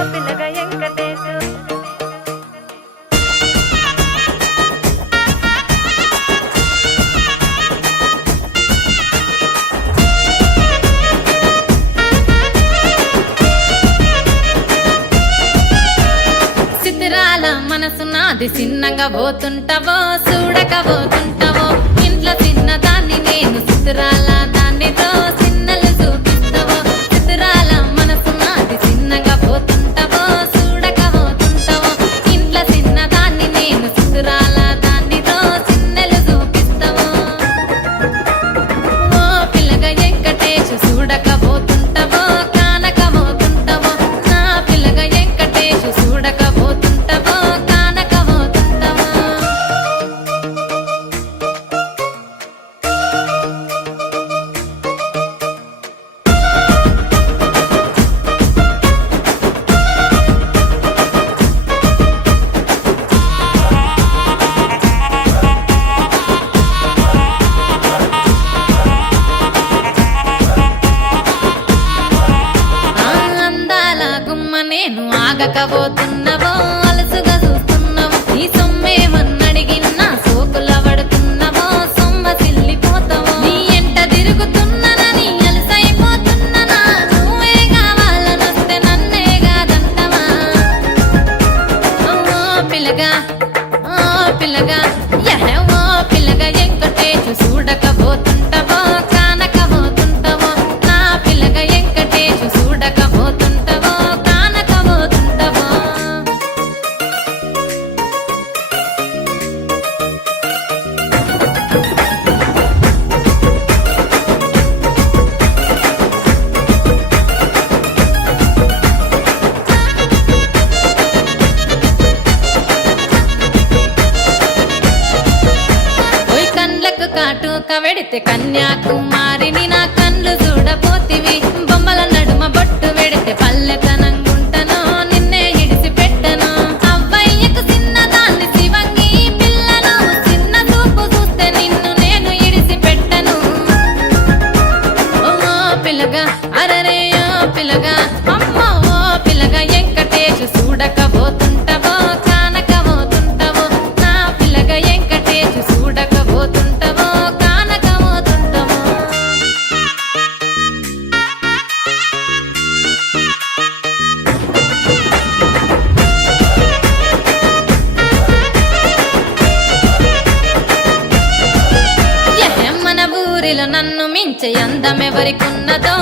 పిల్లగ వెంకటేశు సిద్ధిరాల మనసు నాది చిన్నగా పోతుంటావో చూడక పోతుంటావో ఇంట్లో చిన్నదాన్ని నేను సిద్ధిరాల దాన్నితో చిన్నలు చూపిస్తావో సిద్ధిరాల మనసు నాది చిన్నగా పోతుంటావో చూడక పోతుంటావో ఇంట్లో చిన్నదాన్ని నేను సిద్ధిరాల దాన్నితో చిన్నలు చూపిస్తావో ఓ పిల్లగ వెంకటేశు చూడక పోతుంటావో కానక పోతుంటావో నా పిల్లగ వెంకటేశు చూడక పోతుంటావో కానక పోతుంటావో అందాల గుమ్మ నేను ఆగకపోతున్నావో అలసుగా చూస్తున్నావో నీ సొమ్మేమన్నడిగిన్నా సోకుల పడుతున్నావో సొమ్మ సిల్లిపోతావో నీ ఎంట తిరుగుతున్నానని అలసైపోతున్నానా నువ్వే కావాలనొస్తే నన్నే కాదంటవా ఓ పిల్లగా ఓ పిల్లగా ఓ పిల్లగా వెంకటేశు చూడకపోతుంటావో కానకపోతుంటావో నా పిల్లగా వెంకటేశు చూడకపోతుంటావో కానకపోతుంటావో ఓయ్ కండ్లకు కాటుక వెడితే కన్యాకుమారిని నా కండ్లు చూడపోతివి బొమ్మల నడుమ బొట్టు వెడితే పల్లెతనంగుంటను నిన్నే ఇడిసి పెట్టను అవ్వయ్యకు చిన్నదాన్ని శివంగి పిల్లను చిన్న చూపు చూస్తే నిన్ను నేను ఇడిసి పెట్టను ఓ పిల్లగా అరరే ఓ పిల్లగా అమ్మో ఓ పిల్లగా వెంకటేశు చూడకపోతుంటావో కానకపోతుంటావో నా పిల్లగా వెంకటేశు చూడకపోతుంటావో కానకపోతుంటావో మన ఊరిలో నన్ను మించే అందమెవరికున్నదో